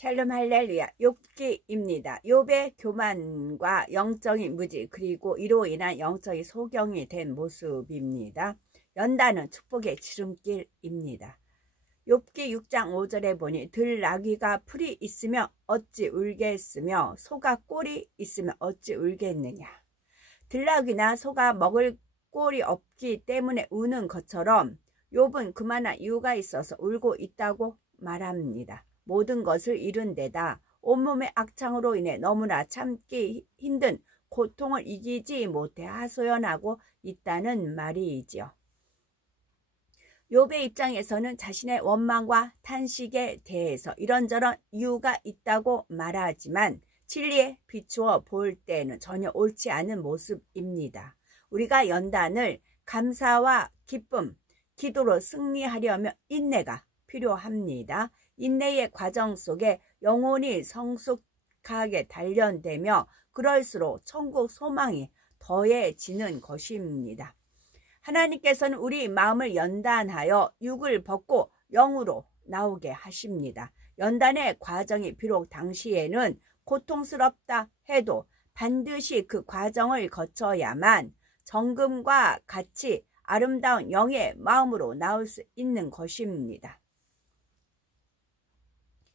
샬롬 할렐루야. 욥기입니다. 욥의 교만과 영적인 무지 그리고 이로 인한 영적인 소경이 된 모습입니다. 연단은 축복의 지름길입니다. 욥기 6장 5절에 보니 들나귀가 풀이 있으며 어찌 울겠으며 소가 꼴이 있으며 어찌 울겠느냐. 들나귀나 소가 먹을 꼴이 없기 때문에 우는 것처럼 욥은 그만한 이유가 있어서 울고 있다고 말합니다. 모든 것을 잃은 데다 온몸의 악창으로 인해 너무나 참기 힘든 고통을 이기지 못해 하소연하고 있다는 말이지요. 욥의 입장에서는 자신의 원망과 탄식에 대해서 이런저런 이유가 있다고 말하지만 진리에 비추어 볼 때는 전혀 옳지 않은 모습입니다. 우리가 연단을 감사와 기쁨, 기도로 승리하려면 인내가 필요합니다. 인내의 과정 속에 영혼이 성숙하게 단련되며 그럴수록 천국 소망이 더해지는 것입니다. 하나님께서는 우리 마음을 연단하여 육을 벗고 영으로 나오게 하십니다. 연단의 과정이 비록 당시에는 고통스럽다 해도 반드시 그 과정을 거쳐야만 정금과 같이 아름다운 영의 마음으로 나올 수 있는 것입니다.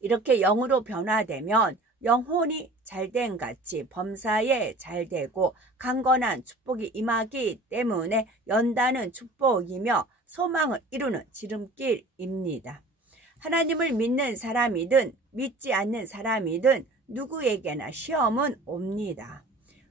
이렇게 영으로 변화되면 영혼이 잘된 같이 범사에 잘되고 강건한 축복이 임하기 때문에 연단은 축복이며 소망을 이루는 지름길입니다. 하나님을 믿는 사람이든 믿지 않는 사람이든 누구에게나 시험은 옵니다.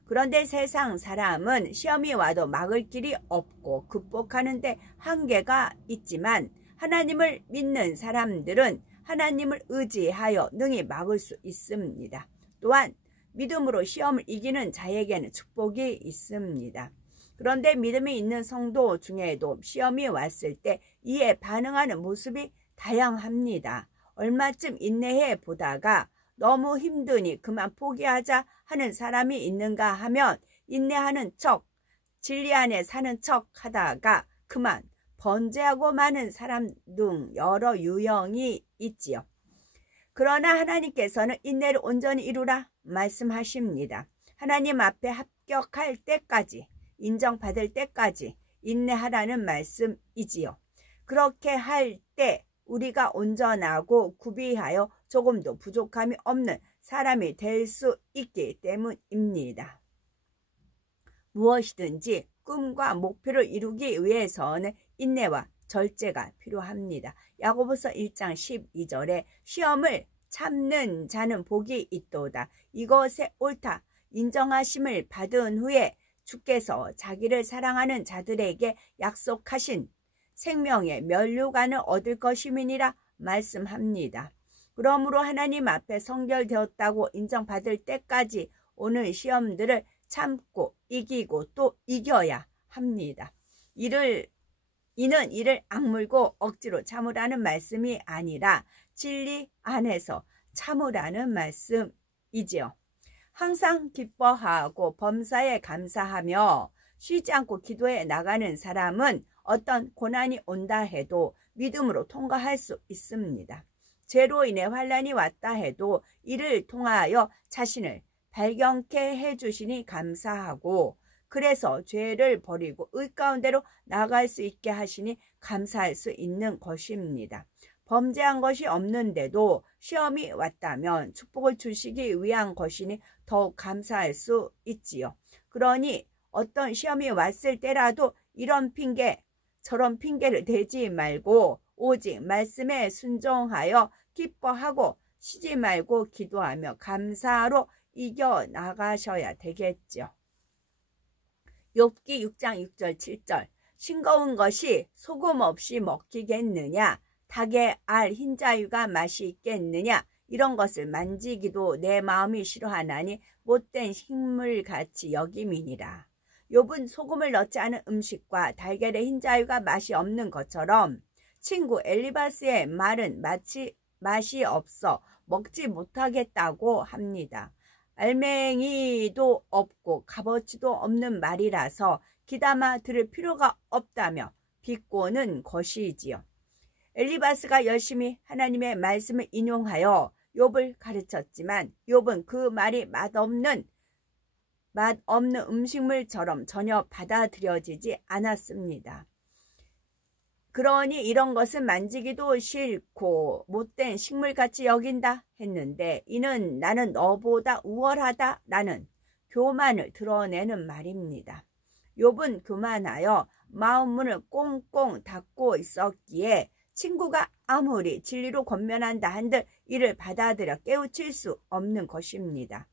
그런데 세상 사람은 시험이 와도 막을 길이 없고 극복하는 데 한계가 있지만 하나님을 믿는 사람들은 하나님을 의지하여 능히 막을 수 있습니다. 또한 믿음으로 시험을 이기는 자에게는 축복이 있습니다. 그런데 믿음이 있는 성도 중에도 시험이 왔을 때 이에 반응하는 모습이 다양합니다. 얼마쯤 인내해 보다가 너무 힘드니 그만 포기하자 하는 사람이 있는가 하면 인내하는 척, 진리 안에 사는 척 하다가 그만 번제하고 마는 사람 등 여러 유형이 있지요. 그러나 하나님께서는 인내를 온전히 이루라 말씀하십니다. 하나님 앞에 합격할 때까지, 인정받을 때까지 인내하라는 말씀이지요. 그렇게 할 때 우리가 온전하고 구비하여 조금도 부족함이 없는 사람이 될 수 있기 때문입니다. 무엇이든지 꿈과 목표를 이루기 위해서는 인내와 절제가 필요합니다. 야고보서 1장 12절에 시험을 참는 자는 복이 있도다. 이것에 옳다 인정하심을 받은 후에 주께서 자기를 사랑하는 자들에게 약속하신 생명의 면류관을 얻을 것임이니라 말씀합니다. 그러므로 하나님 앞에 성결되었다고 인정받을 때까지 오는 시험들을 참고 이기고 또 이겨야 합니다. 이는 이를 악물고 억지로 참으라는 말씀이 아니라 진리 안에서 참으라는 말씀이지요. 항상 기뻐하고 범사에 감사하며 쉬지 않고 기도해 나가는 사람은 어떤 고난이 온다 해도 믿음으로 통과할 수 있습니다. 죄로 인해 환난이 왔다 해도 이를 통하여 자신을 발견케 해주시니 감사하고 그래서 죄를 버리고 의 가운데로 나아갈 수 있게 하시니 감사할 수 있는 것입니다. 범죄한 것이 없는데도 시험이 왔다면 축복을 주시기 위한 것이니 더욱 감사할 수 있지요. 그러니 어떤 시험이 왔을 때라도 이런 핑계 저런 핑계를 대지 말고 오직 말씀에 순종하여 기뻐하고 쉬지 말고 기도하며 감사로 이겨나가셔야 되겠죠. 욥기 6장 6절 7절 싱거운 것이 소금 없이 먹히겠느냐 닭의 알 흰자유가 맛이 있겠느냐 이런 것을 만지기도 내 마음이 싫어하나니 못된 식물같이 여김이니라. 욥은 소금을 넣지 않은 음식과 달걀의 흰자유가 맛이 없는 것처럼 친구 엘리바스의 말은 맛이 없어 먹지 못하겠다고 합니다. 알맹이도 없고 값어치도 없는 말이라서 귀담아 들을 필요가 없다며 비꼬는 것이지요. 엘리바스가 열심히 하나님의 말씀을 인용하여 욥을 가르쳤지만 욥은 그 말이 맛없는 음식물처럼 전혀 받아들여지지 않았습니다. 그러니 이런 것은 만지기도 싫고 못된 식물같이 여긴다 했는데 이는 나는 너보다 우월하다 라는 교만을 드러내는 말입니다. 욥은 교만하여 마음문을 꽁꽁 닫고 있었기에 친구가 아무리 진리로 권면한다 한들 이를 받아들여 깨우칠 수 없는 것입니다.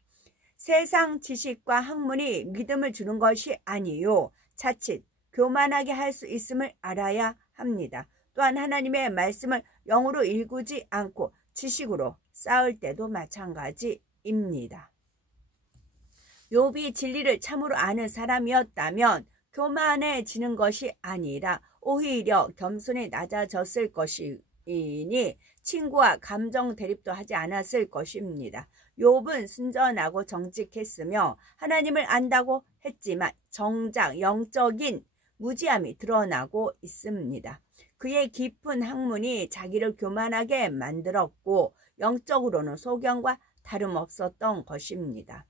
세상 지식과 학문이 믿음을 주는 것이 아니요 자칫 교만하게 할 수 있음을 알아야 합니다. 또한 하나님의 말씀을 영으로 일구지 않고 지식으로 쌓을 때도 마찬가지입니다. 욥이 진리를 참으로 아는 사람이었다면 교만해지는 것이 아니라 오히려 겸손히 낮아졌을 것이니 친구와 감정 대립도 하지 않았을 것입니다. 욥은 순전하고 정직했으며 하나님을 안다고 했지만 정작 영적인 무지함이 드러나고 있습니다. 그의 깊은 학문이 자기를 교만하게 만들었고 영적으로는 소경과 다름없었던 것입니다.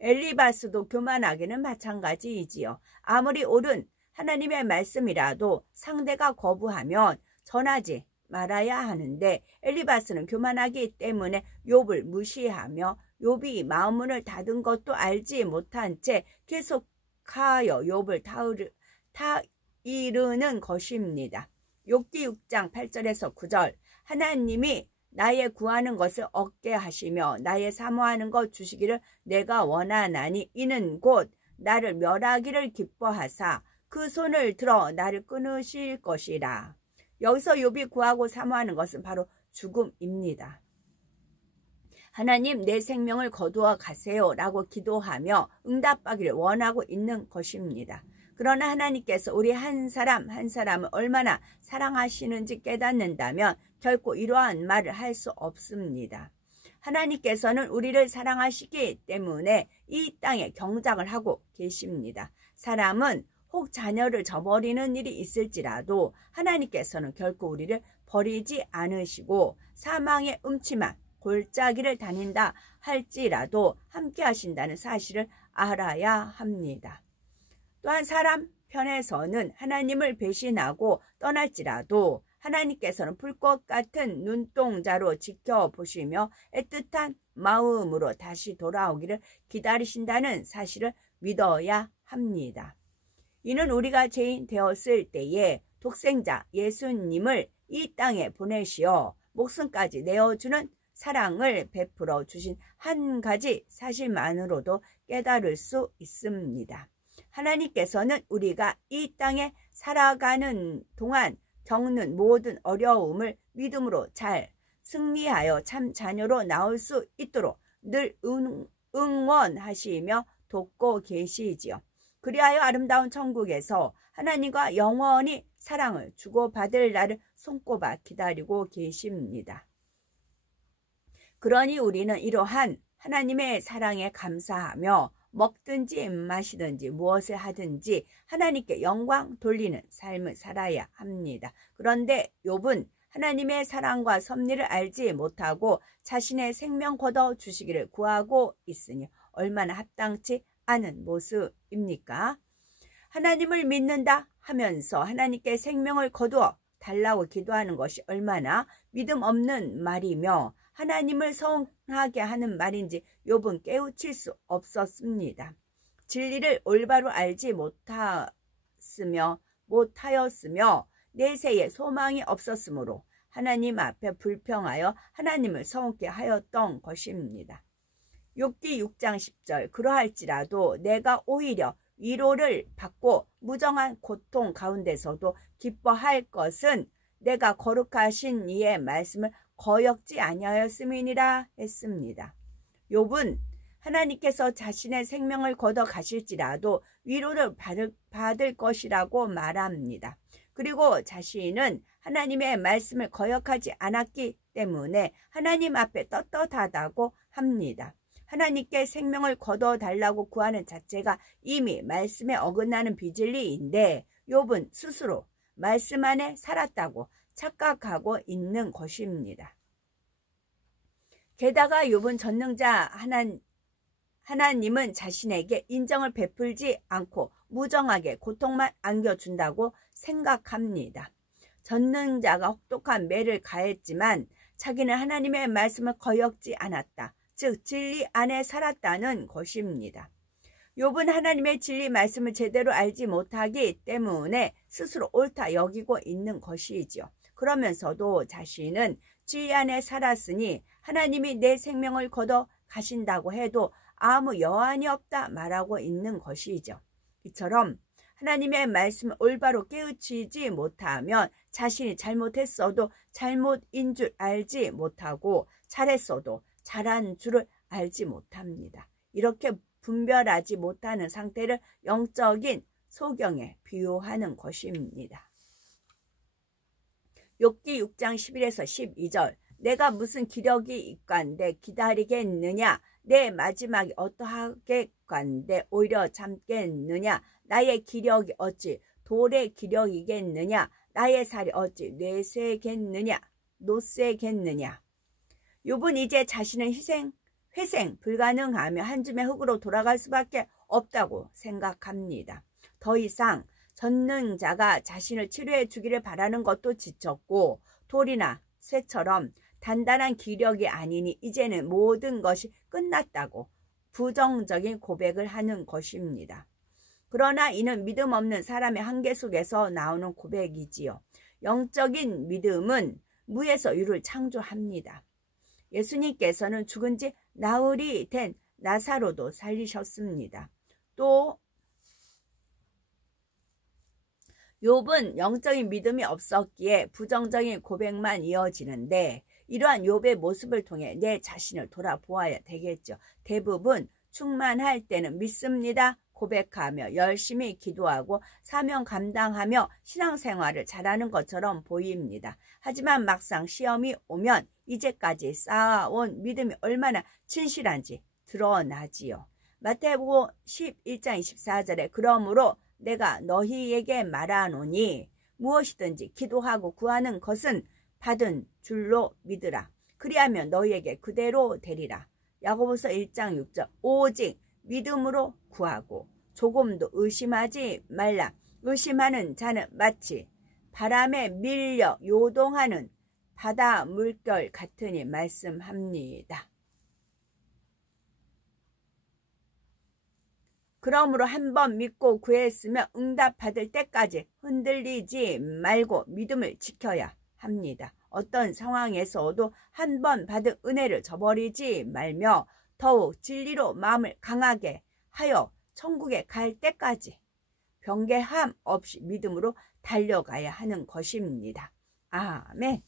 엘리바스도 교만하기는 마찬가지이지요. 아무리 옳은 하나님의 말씀이라도 상대가 거부하면 전하지 말아야 하는데 엘리바스는 교만하기 때문에 욥을 무시하며 욥이 마음문을 닫은 것도 알지 못한 채 계속하여 욥을 타이르는 것입니다. 욥기 6장 8절에서 9절 하나님이 나의 구하는 것을 얻게 하시며 나의 사모하는 것 주시기를 내가 원하나니 이는 곧 나를 멸하기를 기뻐하사 그 손을 들어 나를 끊으실 것이라. 여기서 욥이 구하고 사모하는 것은 바로 죽음입니다. 하나님 내 생명을 거두어 가세요 라고 기도하며 응답받기를 원하고 있는 것입니다. 그러나 하나님께서 우리 한 사람 한 사람을 얼마나 사랑하시는지 깨닫는다면 결코 이러한 말을 할 수 없습니다. 하나님께서는 우리를 사랑하시기 때문에 이 땅에 경작을 하고 계십니다. 사람은 혹 자녀를 저버리는 일이 있을지라도 하나님께서는 결코 우리를 버리지 않으시고 사망의 음침한 골짜기를 다닌다 할지라도 함께 하신다는 사실을 알아야 합니다. 또한 사람 편에서는 하나님을 배신하고 떠날지라도 하나님께서는 불꽃 같은 눈동자로 지켜보시며 애틋한 마음으로 다시 돌아오기를 기다리신다는 사실을 믿어야 합니다. 이는 우리가 죄인 되었을 때에 독생자 예수님을 이 땅에 보내시어 목숨까지 내어주는 사랑을 베풀어 주신 한 가지 사실만으로도 깨달을 수 있습니다. 하나님께서는 우리가 이 땅에 살아가는 동안 겪는 모든 어려움을 믿음으로 잘 승리하여 참 자녀로 나올 수 있도록 늘 응원하시며 돕고 계시지요. 그리하여 아름다운 천국에서 하나님과 영원히 사랑을 주고받을 날을 손꼽아 기다리고 계십니다. 그러니 우리는 이러한 하나님의 사랑에 감사하며 먹든지 마시든지 무엇을 하든지 하나님께 영광 돌리는 삶을 살아야 합니다. 그런데 욥은 하나님의 사랑과 섭리를 알지 못하고 자신의 생명 거둬 주시기를 구하고 있으니 얼마나 합당치 않은 모습입니까? 하나님을 믿는다 하면서 하나님께 생명을 거두어 달라고 기도하는 것이 얼마나 믿음 없는 말이며 하나님을 서운하게 하는 말인지 욥은 깨우칠 수 없었습니다. 진리를 올바로 알지 못하였으며 내세에 소망이 없었으므로 하나님 앞에 불평하여 하나님을 서운케 하였던 것입니다. 욥기 6장 10절 그러할지라도 내가 오히려 위로를 받고 무정한 고통 가운데서도 기뻐할 것은 내가 거룩하신 이의 말씀을 거역지 아니하였음이니라 했습니다. 욥은 하나님께서 자신의 생명을 걷어 가실지라도 위로를 받을 것이라고 말합니다. 그리고 자신은 하나님의 말씀을 거역하지 않았기 때문에 하나님 앞에 떳떳하다고 합니다. 하나님께 생명을 거둬달라고 구하는 자체가 이미 말씀에 어긋나는 비진리인데 욥은 스스로 말씀 안에 살았다고 착각하고 있는 것입니다. 게다가 욥은 전능자 하나님은 자신에게 인정을 베풀지 않고 무정하게 고통만 안겨준다고 생각합니다. 전능자가 혹독한 매를 가했지만 자기는 하나님의 말씀을 거역지 않았다. 즉 진리 안에 살았다는 것입니다. 욥은 하나님의 진리 말씀을 제대로 알지 못하기 때문에 스스로 옳다 여기고 있는 것이지요. 그러면서도 자신은 진리 안에 살았으니 하나님이 내 생명을 걷어 가신다고 해도 아무 여한이 없다 말하고 있는 것이죠. 이처럼 하나님의 말씀을 올바로 깨우치지 못하면 자신이 잘못했어도 잘못인 줄 알지 못하고 잘했어도 잘한 줄을 알지 못합니다. 이렇게 분별하지 못하는 상태를 영적인 소경에 비유하는 것입니다. 욥기 6장 11에서 12절 내가 무슨 기력이 있건대 기다리겠느냐 내 마지막이 어떠하겠건대 오히려 참겠느냐 나의 기력이 어찌 돌의 기력이겠느냐 나의 살이 어찌 노쇠겠느냐. 욥은 이제 자신은 회생 불가능하며 한 줌의 흙으로 돌아갈 수밖에 없다고 생각합니다. 더 이상 전능자가 자신을 치료해 주기를 바라는 것도 지쳤고 돌이나 쇠처럼 단단한 기력이 아니니 이제는 모든 것이 끝났다고 부정적인 고백을 하는 것입니다. 그러나 이는 믿음 없는 사람의 한계 속에서 나오는 고백이지요. 영적인 믿음은 무에서 유를 창조합니다. 예수님께서는 죽은 지 나흘이 된 나사로도 살리셨습니다. 또 욥은 영적인 믿음이 없었기에 부정적인 고백만 이어지는데 이러한 욥의 모습을 통해 내 자신을 돌아보아야 되겠죠. 대부분 충만할 때는 믿습니다 고백하며 열심히 기도하고 사명 감당하며 신앙생활을 잘하는 것처럼 보입니다. 하지만 막상 시험이 오면 이제까지 쌓아온 믿음이 얼마나 진실한지 드러나지요. 마태복음 11장 24절에 그러므로 내가 너희에게 말하노니 무엇이든지 기도하고 구하는 것은 받은 줄로 믿으라. 그리하면 너희에게 그대로 되리라. 야고보서 1장 6절 오직 믿음으로 구하고 조금도 의심하지 말라. 의심하는 자는 마치 바람에 밀려 요동하는 바다 물결 같으니 말씀합니다. 그러므로 한번 믿고 구했으면 응답받을 때까지 흔들리지 말고 믿음을 지켜야 합니다. 어떤 상황에서도 한 번 받은 은혜를 저버리지 말며 더욱 진리로 마음을 강하게 하여 천국에 갈 때까지 변개함 없이 믿음으로 달려가야 하는 것입니다. 아멘.